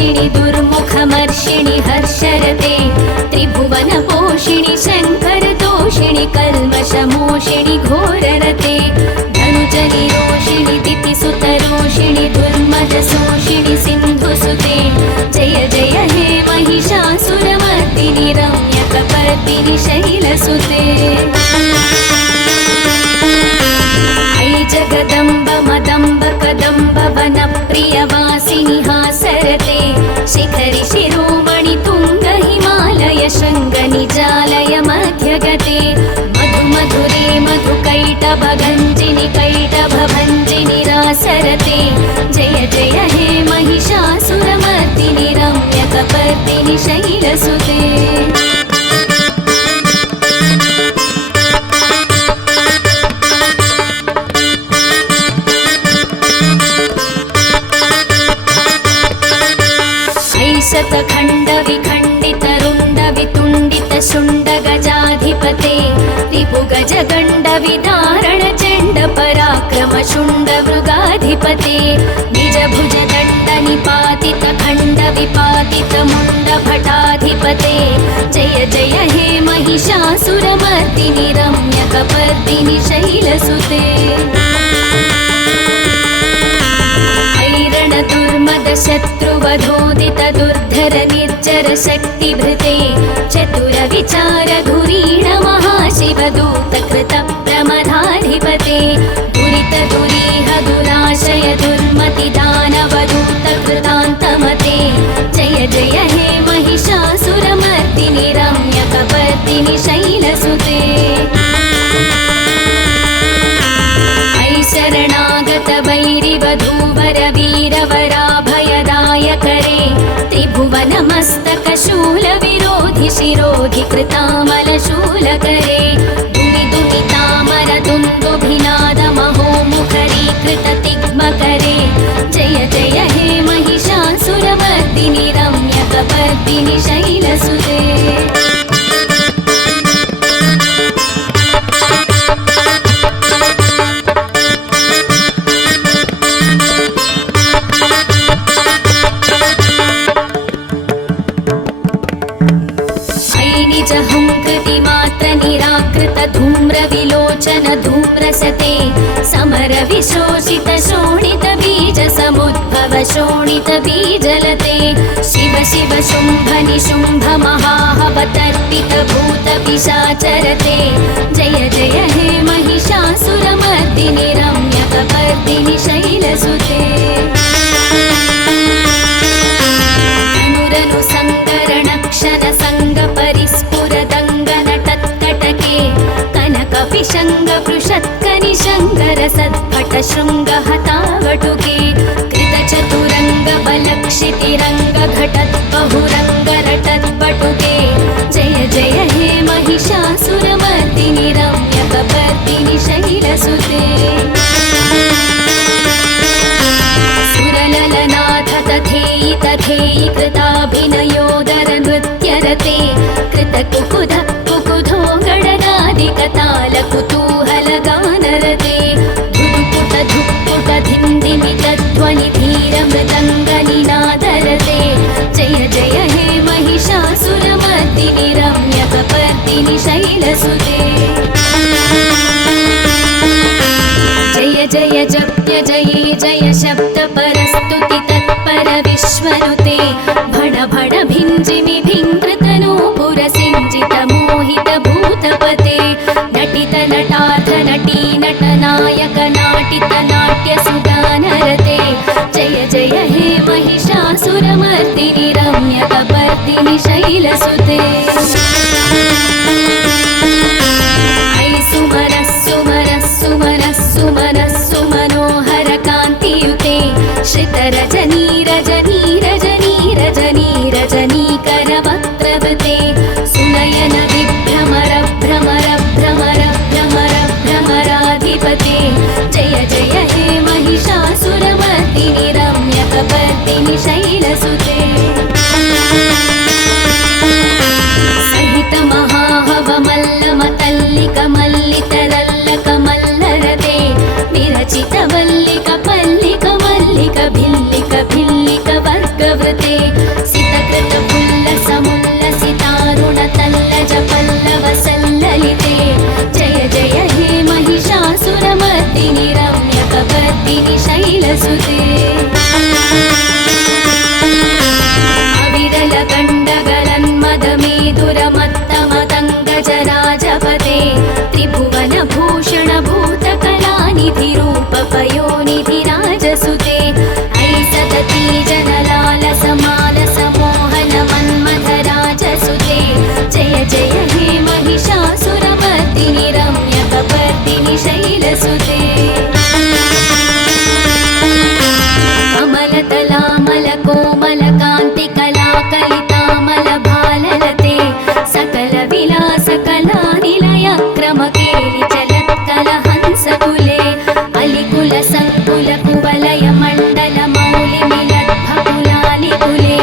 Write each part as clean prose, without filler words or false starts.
तोषिणि दुर्मुखमर्षिणि हर्षरते त्रिभुवनपोषिणि शङ्करतोषिणि कल्मषमोषिणि घोररते धनुजनिरोषिणि दितिसुतरोषिणि दुर्मदशोषिणि सिन्धुसुते जय जय हे महिषासुरमर्दिनि रम्यकपर्दिनि शैलसुते ऐ जगदम्ब मदम्ब कदम्ब वनप्रियवासिनि हासरते शिखरि शिरोमणि तुङ्ग हिमालय शृङ्गनिजालय मध्यगते मधु मधुरे मधुकैटभगञ्जिनि कैटभभञ्जिनि रासरते जय जय हे महिषासुरमर्दिनि रम्यकपर्दिनि शैलसुते शतखण्डविखण्डितरुण्डवितुण्डितशुण्डगजाधिपते रिपुगजगण्डविदारणचण्डपराक्रमशुण्डमृगाधिपते निजभुजदण्डनिपातितखण्डविपातितमुण्डभटाधिपते जय जय हे महिषासुरमर्दिनि रम्यकपर्दिनि शैलसुते शत्रुवधोदित दुर्धर निर्जर शक्तिभृते चतुर विचार धुरीण महाशिवदूत कृत प्रमदाधिपते दुरित दुरीह दुराशय दुर्मति दानवदूत कृतान्तमते जय जय हे महिषासुरमर्दिनि रम्यकपर्दिनि शैलसुते शरणागत वैरिवधूवर वीरवराभयदायकरे त्रिभुवनमस्तकशूलविरोधि शिरोधि कृतामलशूलकरे दुमि दुमितामर दुन्दुभिनादमहोमुखरीकृत तिग्मकरे जय जय हे महिषासुरमर्दिनि रम्यकपर्दिनि शैलसुते धूम्रविलोचन धूम्रसते समर विशोषित शोणित बीज समुद्भव शोणित बीजलते शिव शिव शुम्भ निशुम्भ महाहवतर्पित भूत पिशाचरते जय जय हे महिषासुरमर्दिनि रम्यकपर्दिनि शैलसुते अनुरनु सङ्करणक्षण सङ्ग परिस्फुरदङ्गनटत्कटके कनकपिशङ्गपृषत्कनिशङ्करसद्भट शृङ्गहतावटुके कृतचतुरङ्गबलक्षितिरङ्गघटद्बहुरङ्गरटद्बटुके जय जय हे महिषासुरमर्दिनि रम्यकपर्दिनि शैलसुते सुरललनाथ तथेयि तथेयि कृताभिनयोदर नृत्यरते कृतकुकुध कुकुधो गणनादिकताल कुतूहलगानरते धुक्पुट धुक्पुट धिन्दिमित ध्वनि धीर मृदङ्गनिनादरते जय जय हे महिषासुरमर्दिनि रम्यकपर्दिनि शैलसुते जय जय जप्य जये जय शब्द परस्तुति तत्पर विश्वनुते भण भण भिञ्जिमि भिङ्कृतनो पुरसिञ्जित मोहित भूतपते नटित नटार्थ नटी नटनायक नाटित नाट्य सुगानरते जय जय हे महिषासुरमर्दिनि रम्यकपर्दिनि शैलसुते सुमनः कान्तियुते श्रितरजनी रजनी रजनी रजनी रजनीकरवक्त्रवृते सुनयन विभ्रमर भ्रमर भ्रमर भ्रमर भ्रमराधिपते जय जय हे महिषासुरमर्दिनि रम्यकपर्दिनि शैलसुते सहित महाहवमल्लमतल्लिकमल्लितरल्लकमल्लरते विरचितवल्लिक पल्लिक मल्लिक भिल्लिक भिल्लिक वर्गवृते शैलसुते अविरल गण्डगलन्मदमेदुरमत्तमतङ्गजराजपते त्रिभुवनभूषण भूतकलानिधिरूपपयोनिधिराजसुते अयि सतती जनलालसमालसमोहनमन्मथराजसुते जय जय हे महिषासुरमर्दिनि रम्यकपर्दिनि शैलसुते कमलतलामलकोमलकान्तिकलाकलितामलभाललते सकलविलासकलानिलयक्रमकेलि चलत्कलहंसकुले अलिकुलसङ्कुलकुवलयमण्डलमौलिमिलद्भकुलालिकुले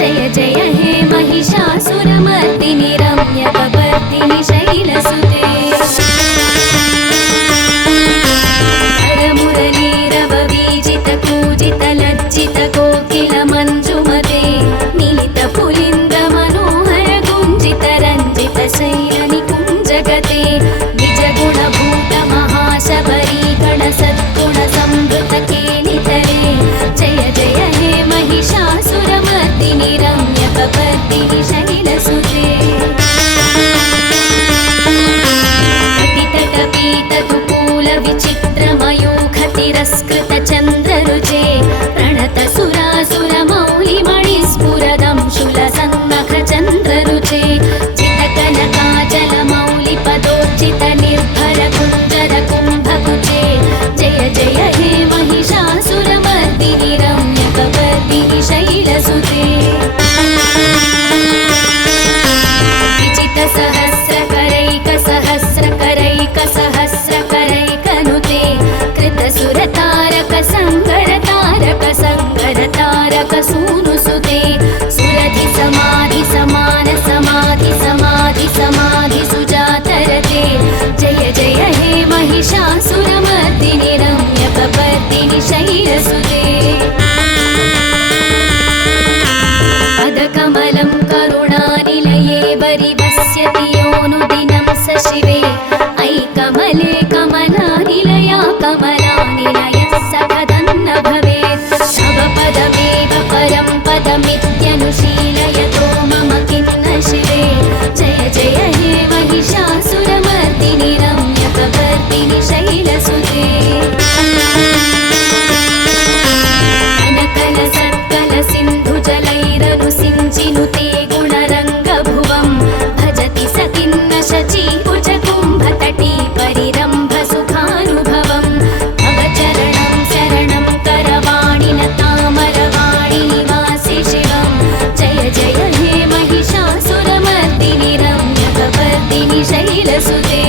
जय जय हे महिषासुरमर्दिनि रम्यकपर्दिनि शैलसुते लज्जितकोकिलमञ्जुमते मिलितपुलिन्द्रमनोहरगुञ्जितरञ्जितशैलनिकुञ्जगते निजगुणभूतमहाशबरीगणसद्गुणसंवृतकेलितरे जय जय हे महिषासुरमर्दिनि रम्यकपर्दिनि शैलसुते कटितटपीतकुकूलविचित्रमयूखतिरस्कृतचन्द्ररुचे प्रणतसुरासुरमौलिमणिस्फुरदंशुलसन्नखचन्द्ररुचे चितकनकाचलमौलिपदोर्चितनिर्भरकुञ्जरकुम्भकुचे जय जय हे महिषासुरमर्दिनि रम्यकपर्दिनि शैलसुते विजितसहस्रकरैकसहस्रकरैकसहस्रकरैकनुते कृतसुरतारकसङ्गरतारकसङ्गरतारकसूनुसुते सुरधिसमाधिसमाधिसमाधिसमाधिसुजातरते जय जय हे महिषासुरमर्दिनि रम्यकपर्दिनि शैलसुते पदकमलं करुणानिलये वरिवस्यति योऽनुदिनं स शिवे अयि कमले कमलानिलया कमलानिलयः सकदन्न भवेत् तव पदमेव परं पदमित्यनुशीलयतो मम किन्न शिवे जय जय हे महिषासुरमर्दिनि रम्यकपर्दिनि शैलसुते कनकलसत्कलसिन्धुजलैरनुसिञ्चिनुते गुणरङ्गभुवं भजति स किन्न शचीकुजकुम्भतटी परिरम्भसुखानुभवं तव चरणं शरणं करवाणि तामरवाणि निवासि शिवं जय जय हे महिषासुरमर्दिनि रम्यकपर्दिनि शैलसुते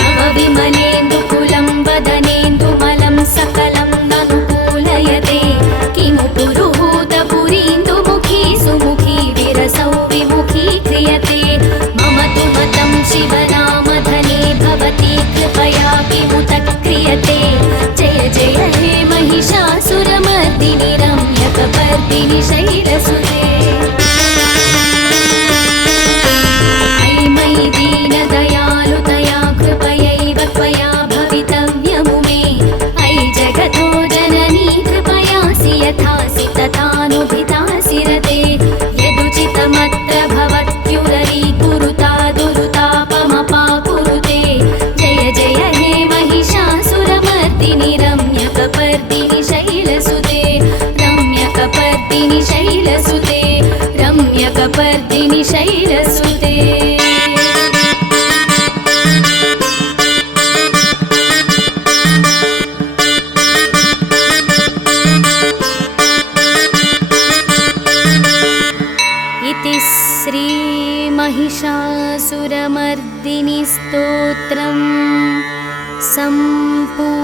तव विमलेन्दुकुलं वदनेन्दुमलं सकलं ननुकूलयते किमु पुरुहूतपुरीन्दुमुखी सुमुखी विरसौ विमुखी क्रियते मम तु मतं शिवनामधने भवती कृपया किमुत क्रियते जय जय हे महिषासुरमर्दिनि रम्यकपर्दिनि शैलसुते अयि मयि दीनदयालुतया कृपयैव त्वया भवितव्यमु मे अयि जगतो जननी कृपयासि यथासि तथानुभितासि रते यदुचितमत्र भवत्युररीकुरुता दुरुतापमपाकुरुते जय जय हे महिषासुरमर्दिनि रम्यकपर्दिनि शैलसुते रम्यकपर्दिनि शैलसुते रम्यकपर्दिनि शैलसुते इति श्री महिषासुरमर्दिनि स्तोत्रं सम्पूर्णम्।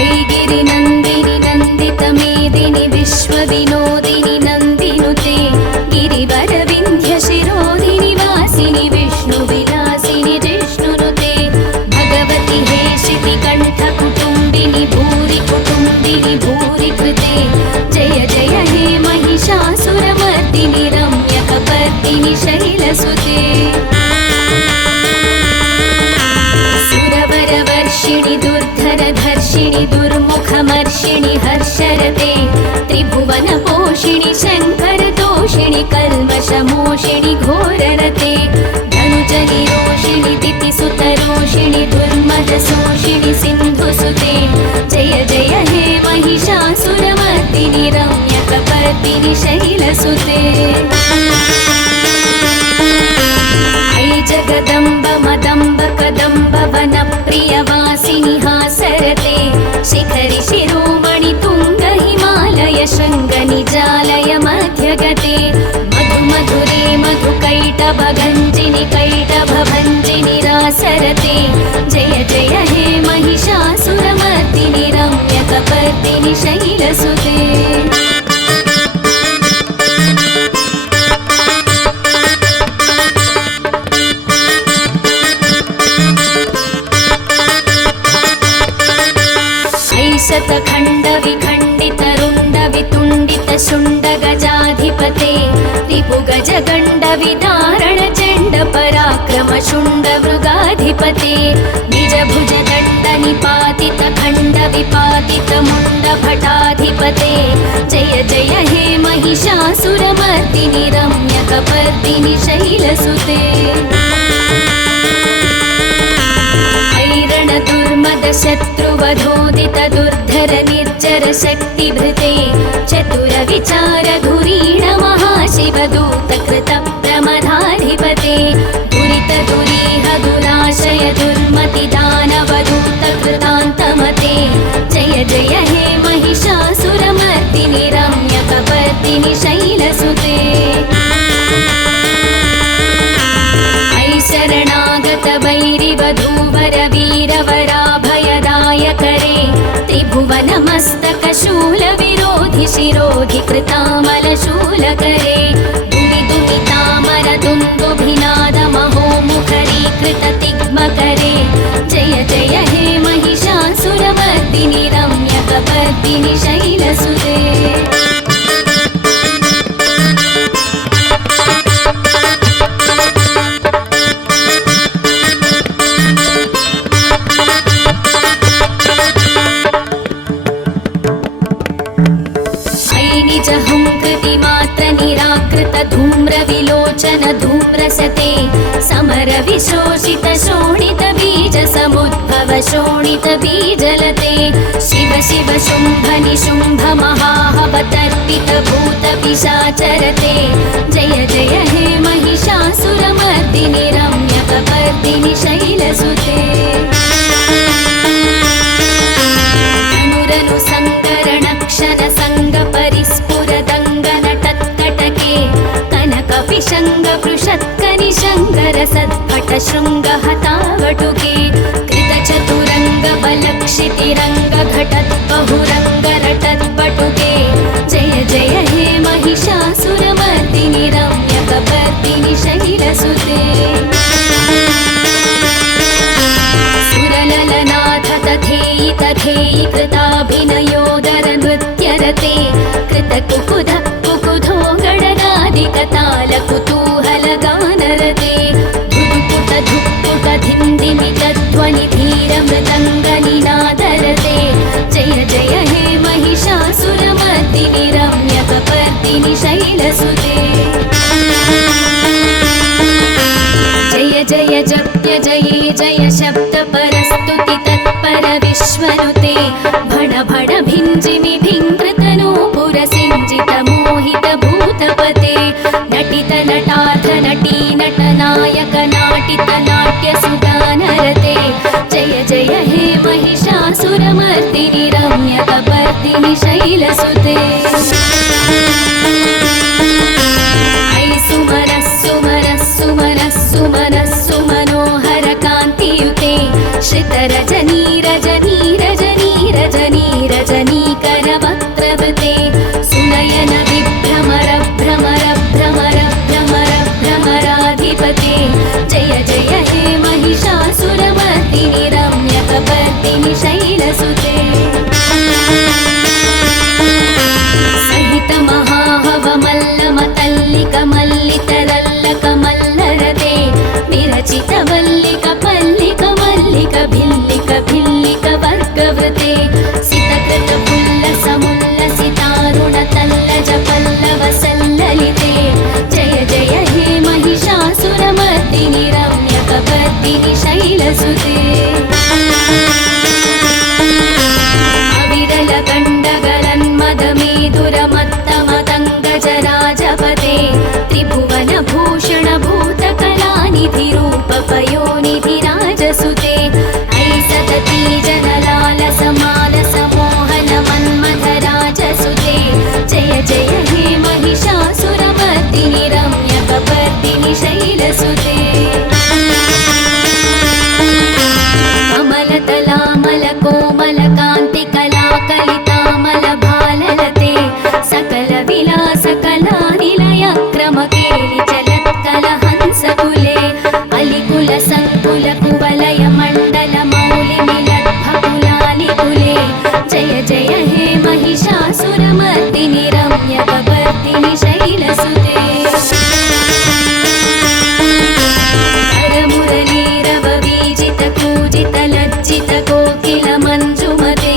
ऐगिरिनन्दिनि मणिकण्ठकुटुम्बिनि भूरि कुटुम्बिनि भूरि कृते जय जय हे महिषासुरमर्दिनि रम्यकपर्दिनि शैलसुते सुरवरवर्षिणि दुर्धरधर्षिणि दुर्मुखमर्षिणि हर्षरते त्रिभुवनपोषिणि शङ्करतोषिणि कल्मषमोषिणि घोररते धनुजनिरोषिणि दितिसुतरोषिणि दुर्मदशोषिणि सिन्धुसुते जय जय हे महिषासुरमर्दिनि रम्यकपर्दिनि शैलसुते ऐ जगदम्ब मदम्ब कदम्ब वनप्रियवासिनि हासरते शिखरि शिरोमणि तुङ्ग हिमालय शृङ्ग निजालय मध्यगते मधुमधुरे मधुकैटभगञ्जिनि कैटभभञ्जिनि रासरते जय जय हे महिषासुरमर्दिनि रम्यकपर्दिनि शैलसुते शतखण्ड विखण्डित रुण्ड वितुण्डित शुण्ड गजाधिपते रिपुगज गण्ड विदारण चण्ड पराक्रम शुण्ड मृगाधिपते निज भुज दण्ड निपातित खण्ड विपातित मुण्ड भटाधिपते जय जय हे महिषासुरमर्दिनि रम्यकपर्दिनि शैलसुते दुर्मद शत्रुवधोदित दुर्धर निर्जर शक्तिभृते चतुर विचार धुरीण महाशिवदूत कृत प्रमदाधिपते दुरित दुरीह दुराशय दुर्मति दानवदूत कृतान्तमते जय जय हे महिषासुरमर्दिनि रम्यकपर्दिनि शैलसुते शरणागत वैरिवधूवर वीरवराभयदायकरे त्रिभुवनमस्तक शूल विरोधि शिरोधि कृतामलशूलकरे दुमि दुमितामर दुन्दुभिनाद महोमुखरीकृत तिग्मकरे जय जय हे महिषासुरमर्दिनि रम्यकपर्दिनि शैलसुते धूम्र विलोचन धूम्रसते समर विशोषित शोणित बीज समुद्भव शोणित बीजलते शिव शिव शुम्भ निशुम्भ महाहवतर्पित भूत पिशाचरते जय जय हे महिषासुरमर्दिनि रम्यकपर्दिनि शैलसुते अनुरनु सङ्करणक्षण सङ्ग परिस्फुर दङ्गनटत्कटके कनकपिशङ्ग पृषत्कनिशङ्कर सत्पट शृङ्ग हतावटुके कृतचतुरङ्ग बलक्षितिरङ्ग घटत् बहुरङ्ग रटत्पटुके जय जय हे महिषासुरमर्दिनि रम्यकपर्दिनि शैलसुते सुरललनाथ तथेयि तथेयि कृताभिनयोदर नृत्यरते कृतकुकुध कुकुधो गणनादिकताल कुतूहल गानरते धुक्पुट धुक्पुट धिन्दिमि तध्वनि धीर मृदङ्गनिनादरते जय जय हे महिषासुरमर्दिनि रम्यकपर्दिनि शैलसुते जय जय जप्य जये जय शब्द परस्तुति तत्पर विश्वनुते भण भण भिञ्जिमि भिङ्कृतनूपुर सिञ्जित मोहित भूतपते नटित नटार्थ नटी नटनायक नाटित नाट्य सुगानरते जय जय हे महिषासुरमर्दिनि रम्यकपर्दिनि शैलसुते ऐ सुमनः सुमनः सुमनः सुमनः सुमनोहर कान्तियुते श्रितरजनी रजनी रजनी रजनी रजनीकर वक्त्रवते सुनयन विभ्रमर भ्रमर भ्रमर भ्रमर भ्रमराधिपते जय जय हे महिषासुरमर्दिनि रम्यकपर्दिनि शैलसुते अविरल गण्डगलन्मदमेधुरमत्तमतङ्गजराजपते त्रिभुवनभूषण भूतकलानिधिरूपपयोनिधिराजसुते अयि सतती जनलालसमालसमोहनमन्मथराजसुते जय जय हे महिषासुरमर्दिनि रम्यकपर्दिनि शैलसुते कमलतलामलकोमलकान्तिकलाकलितामलभाललते सकलविलासकलानिलयक्रमकेलि चलत्कलहंसकुले अलिकुलसङ्कुलकुवलयमण्डलमौलिमिलद्भकुलालिकुले जय जय हे महिषासुरमर्दिनि रम्यकपर्दिनि शैलसुते कोकिलमञ्जुमते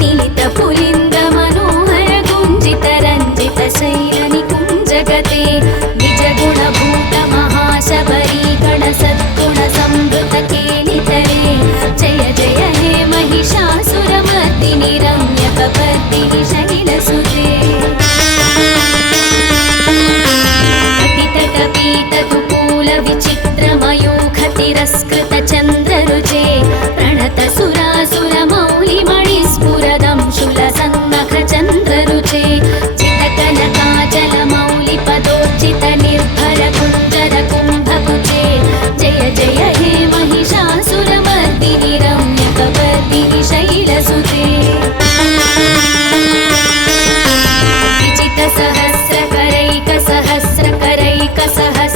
मिलितपुलिन्द्रमनोहर गुञ्जितरञ्जितशैलनिकुञ्जगते निजगुणभूतमहाशबरीगणसद्गुणसंवृतकेलितरे जय जय हे महिषासुरमर्दिनि रम्यकपर्दिनि शैलसुते अतितटपीतकुकूलविचित्रमयूखतिरस्कृतचन्द्ररुचे प्रणतसुरासुरमौलिमणिस्फुरदं शुलसन्नखचन्द्ररुचे चितकनकाचलमौलिपदोचितनिर्भरकुञ्जरकुम्भकुचे जय जय हे महिषासुरमर्दिनि रम्यकपर्दिनि शैलसुते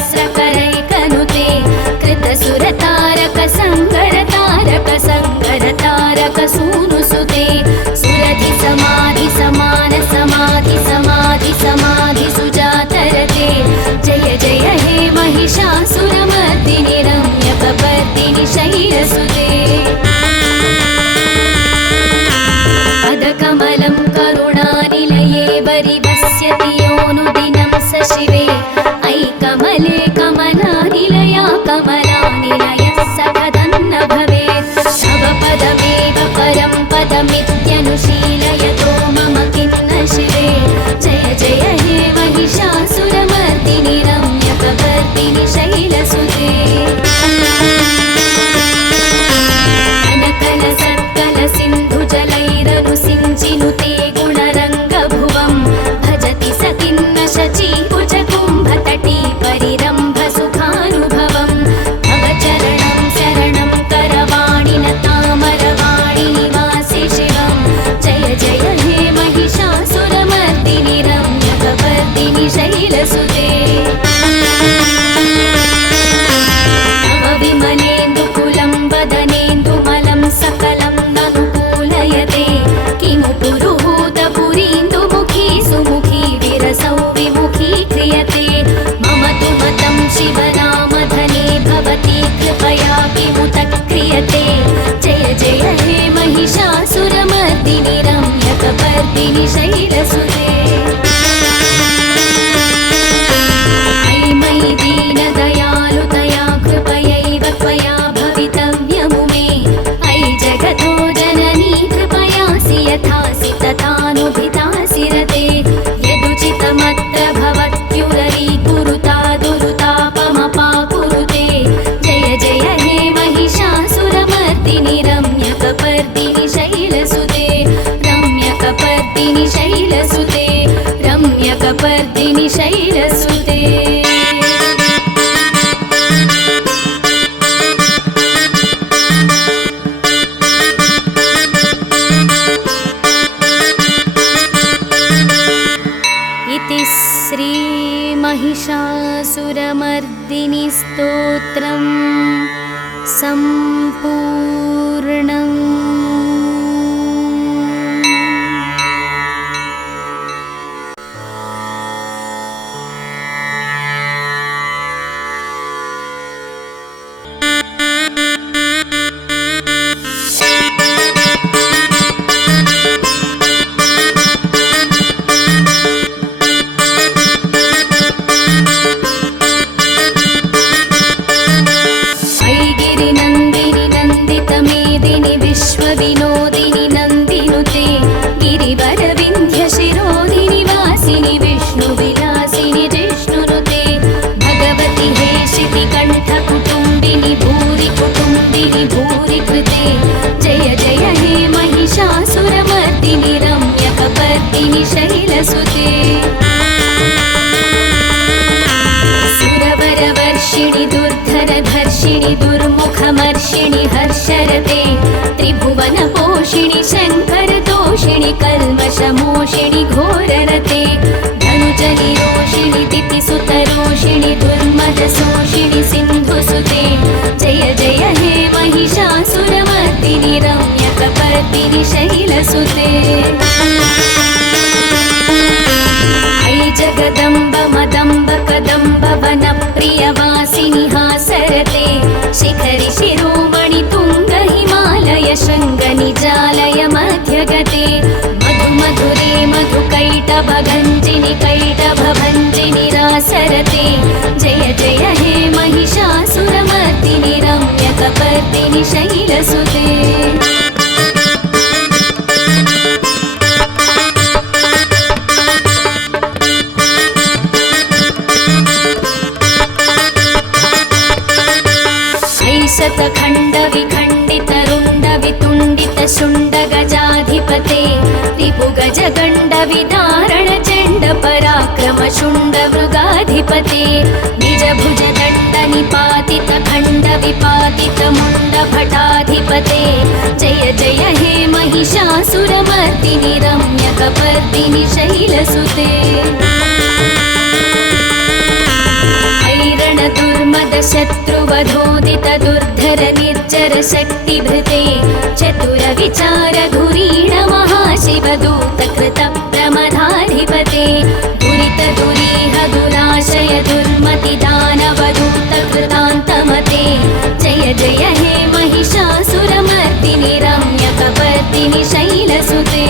विजितसहस्रकरैकसहस्रकरैकसहस्रकरैकनुते कृतसुरतारकसङ्गरतारकसङ्गरतारकसूनुसुते सुरधिसमाधिसमानसमाधिसमाधिसुजातरते जय जय हे महिषासुरमर्दिनि रम्यकपर्दिनि शैलसुते पदकमलं करुणानिलये वरिवस्यति योऽनुदिनं स शिवे अयि कमले कमलानिलया कमलानिलयः सकदन्न भवेत् तव पदमेव परं पदमित्यनुशीलयतो मम किन्न शिवे जय जय हे महिषासुरमर्दिनि रम्यकपर्दिनि शैलसुते सिन्धुजलैरनुसिञ्चिनुते गुणरङ्गभुवं भजति सतिन्न शचीभुजकुम्भतटी परिरम्भसुखानुभवं तव चरणं शरणं करवाणिलतामरवाणि निवासि शिवं जय जय हे महिषासुरमर्दिनि रम्यकपर्दिनि शैलसुते तव विमलेन्दुकुलं वदनेन्दुमलं सकलं ननुकूलयते किमु पुरुहूतपुरीन्दुमुखी सुमुखी विरसौ विमुखी क्रियते मम तु मतं शिवनामधने भवती कृपया किमुत क्रियते जय जय हे महिषासुरमर्दिनि रम्यकपर्दिनि शैलसुते अयि मयि दीनदयालुतया कृपयैव त्वया भवितव्यमु मे अयि जगतो जननी कृपयासि यथासि तथानुभितासि रते यदुचितमत्र भवत्युररीकुरुता दुरुतापमपाकुरुते जय जय हे महिषासुरमर्दिनि रम्यकपर्दिनि शैलसुते रम्यकपर्दिनि शैलसुते रम्यकपर्दिनि शैलसुते इति श्री महिषासुरमर्दिनि स्तोत्रं सम्पूर्णम्। ऐगिरिनन्दिनि शैलसुते सुरवरवर्षिणि दुर्धरधर्षिणि दुर्मुखमर्षिणि हर्षरते त्रिभुवनपोषिणि शङ्करतोषिणि कल्मषमोषिणि घोररते धनुजनिरोषिणि दितिसुतरोषिणि दुर्मदशोषिणि सिन्धुसुते जय जय हे महिषासुरमर्दिनि रम्यकपर्दिनि शैलसुते ऐ जगदम्ब मदम्ब कदम्ब वनप्रियवासिनि हासरते शिखरि शिरोमणि तुङ्ग हिमालय शृङ्गनिजालय मध्यगते मधुमधुरे मधुकैटभगञ्जिनि कैटभभञ्जिनि रासरते जय जय हे महिषासुरमर्दिनि रम्यकपर्दिनि शैलसुते शतखण्डविखण्डितरुण्डवितुण्डितशुण्डगजाधिपते रिपुगजगण्डविदारणचण्डपराक्रमशुण्डमृगाधिपते निजभुजदण्डनिपातितखण्डविपातितमुण्डभटाधिपते जय जय हे महिषासुरमर्दिनि रम्यकपर्दिनि शैलसुते दुर्मदशत्रुवधोदित दुर्धर निर्जर शक्तिभृते चतुरविचारधुरीण महाशिवदूत कृत प्रमदाधिपते दुरित दुरीह दुराशय दुर्मति दानवदूत कृतान्तमते जय जय हे महिषासुरमर्दिनि रम्यकपर्दिनि शैलसुते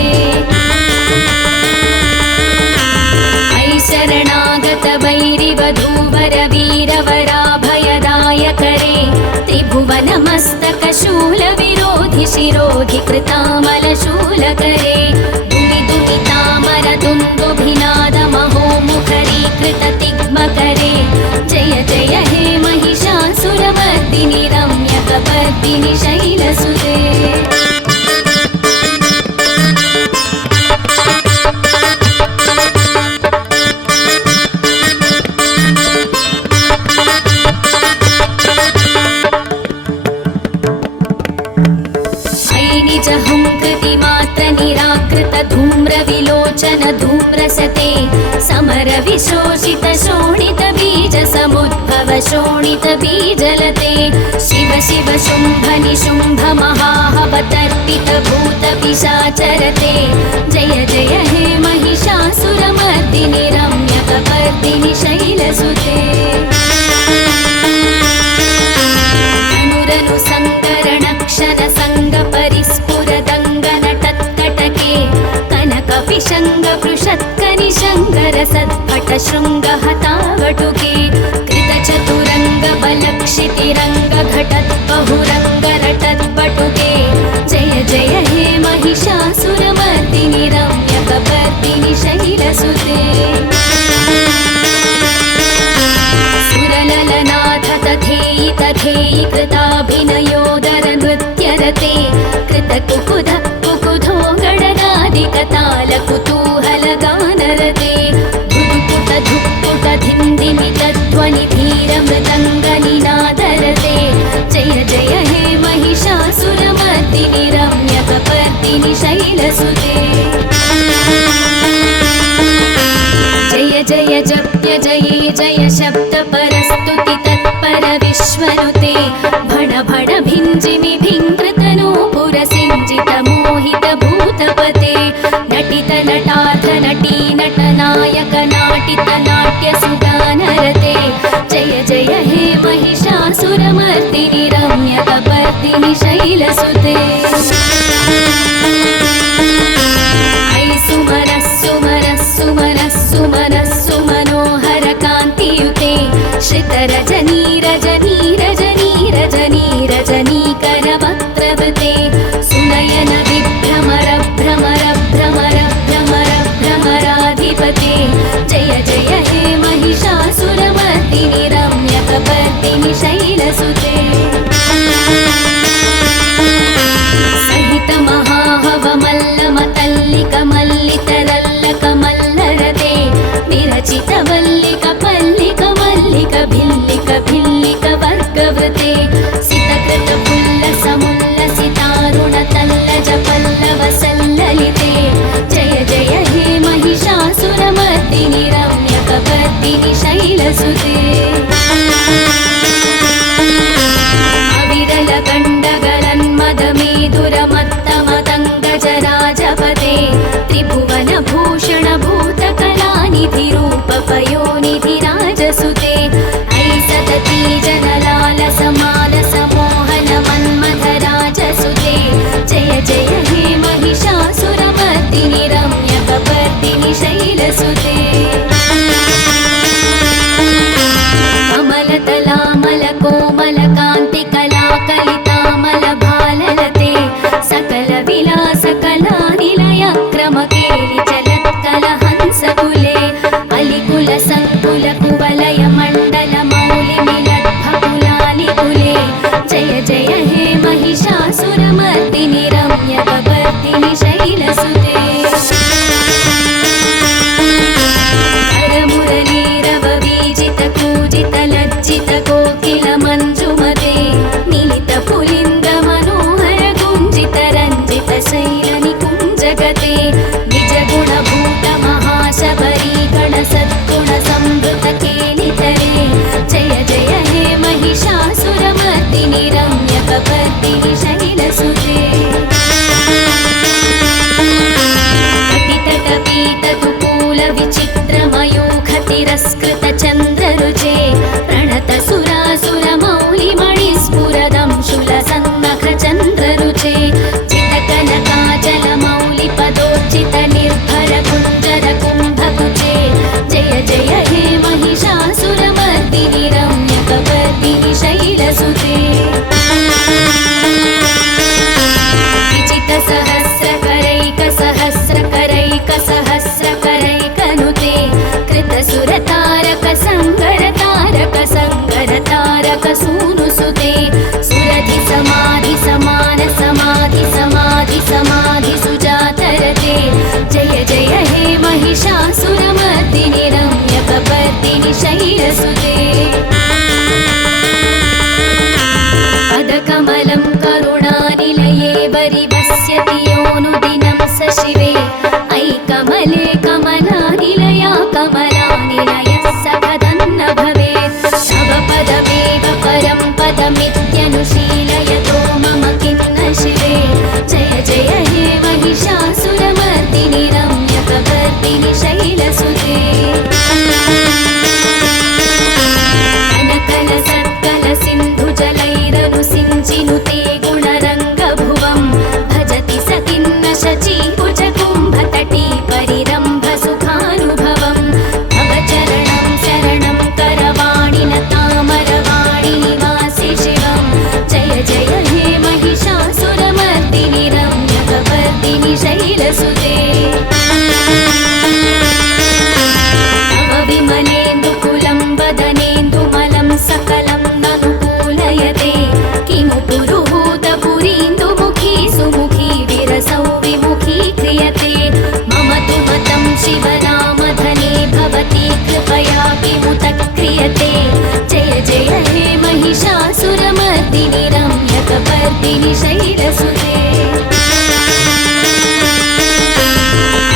शरणागत वैरिवधूवर वीरवराभयदायकरे त्रिभुवनमस्तक शूलविरोधि शिरोधि कृतामलशूलकरे दुमिदुमितामर दुन्दुभिनाद महोमुखरीकृत तिग्मकरे जय जय हे महिषासुरमर्दिनि रम्यकपर्दिनि शैलसुते धूम्रविलोचन धूम्रसते समर विशोषित शोणित बीज समुद्भव शोणित बीजलते शिव शिव शुम्भ निशुम्भ महाहवतर्पित भूत पिशाचरते जय जय हे महिषासुरमर्दिनि रम्यकपर्दिनि शैलसुते अनुरनु सङ्करणक्षण सङ्ग परिस्फुरदङ्गनटत्कटके कनकपिशङ्गपृषत्कनिशङ्करसत्पट शृङ्गहतावटुके कृतचतुरङ्गबलक्षितिरङ्गघटद्बहुरङ्गरटद्बटुके जय जय हे महिषासुरमर्दिनि रम्यकपर्दिनि शैलसुते सुरललनाथ तथेयि तथेयि कृताभिनयोदर नृत्यरते कृतकुकुध कुकुधो गणनादिकताल कुतूहलगानरते धुक्पुट धुक्पुट धिन्दिमितध्वनि धीरमृदङ्गनिनादरते जय जय हे महिषासुरमर्दिनि रम्यकपर्दिनि शैलसुते जय जय जप्य जये जय शब्द परस्तुति तत्पर विश्वनुते भण भण भिञ्जिमि भिङ्कृतनूपुर सिञ्जित मोहित भूतपते नटित नटार्थ नटी नटनायक नाटित नाट्य सुगानरते जय जय हे महिषासुरमर्दिनि रम्यकपर्दिनि शैलसुते ऐ सुमरः सुमरः सुमरः सुमनः सुमनोहर कान्तियुते श्रितरजनी रजनी रजनी रजनी रजनीकरवक्त्रवते सुनयन विभ्रमर भ्रमर भ्रमर भ्रमर भ्रमराधिपते जय जय हे महिषासुरमर्दिनि रम्यकपर्दिनि शैलसुते सहित महाहव कपवर्दिनि शैलसुते कोकिलमञ्जुमते मिलितपुलिन्दमनोहरगुञ्जितरञ्जितशैलनिकुञ्जगते निजगुणभूतमहाशबरीगणसद्गुणसंवृतकेलितरे जय जय हे महिषासुरमर्दिनि रम्यकपर्दिनि शैलसुते तिरस्कृतचन्द्ररुचे प्रणतसुरासुरमौलिमणिस्फुरदं शूलसन्नखचन्द्ररुचे चितकनकाजलमौलिपदोर्जितनिर्भरकुञ्जरकुम्भकुचे जय जय हे महिषासुरमर्दिनि रम्यकपर्दिनि शैलसुते विचितसहस्रकरैकसहस्रकरैकसहस्रकरैकनुते कृतसुरतारकसङ्गरतारकसूनुसुते सुरधिसमाधिसमानसमाधिसमाधिसमाधिसुजातरते जय जय हे महिषासुरमर्दिनि रम्यकपर्दिनि शैलसुते पदकमलं करुणानिलये वरिवस्यति योऽनुदिनं स शिवे ऐकमले कमलानिलया कमलानिलयः सकदन्न भवेत् तव पदमेव परं पदमित्यनुशीलयतो मम किन्न शिवे जय जय हे महिषासुरमर्दिनि रम्यकपर्दिनि शैलसुते सिंचिनुते गुणरङ्गभुवं भजति स किन्न शचीकुचकुम्भतटी परिरम्भसुखानुभवं तव चरणं शरणं करवाणि निवासि शिवं जय जय हे महिषासुरमर्दिनि रम्यकपर्दिनि शैलसुते तव विमलेन्दुकुलं वदनेन्दुमलं सकलं ननुकूलयते किमु पुरुहूतपुरीन्दुमुखी सुमुखी विरसौ विमुखी क्रियते मम तु मतं शिवनामधने भवती कृपया किमुत क्रियते जय जय हे महिषासुरमर्दिनि रम्यकपर्दिनि शैलसुते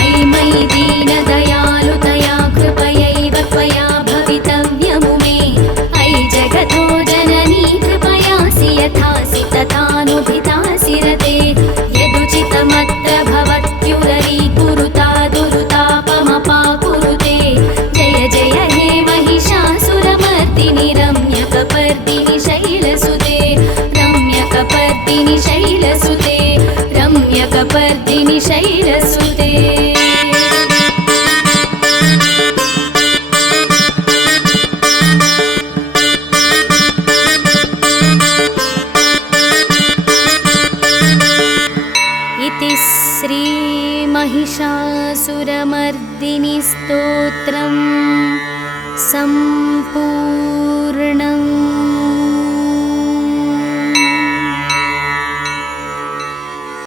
अयि मयि दीनदयालुतया कृपयैव त्वया भवितव्यमु मे अयि जगतो जननी कृपयासि यथासि तथानुभितासि रते यदुचितमत्र भवत्युररीकुरुता दुरुतापमपाकुरुते जय जय हे महिषासुरमर्दिनि रम्यकपर्दिनि शैलसुते रम्यकपर्दिनि शैलसुते रम्यकपर्दिनि शैलसुते श्रीमहिषासुरमर्दिनि स्तोत्रं सम्पूर्णम्।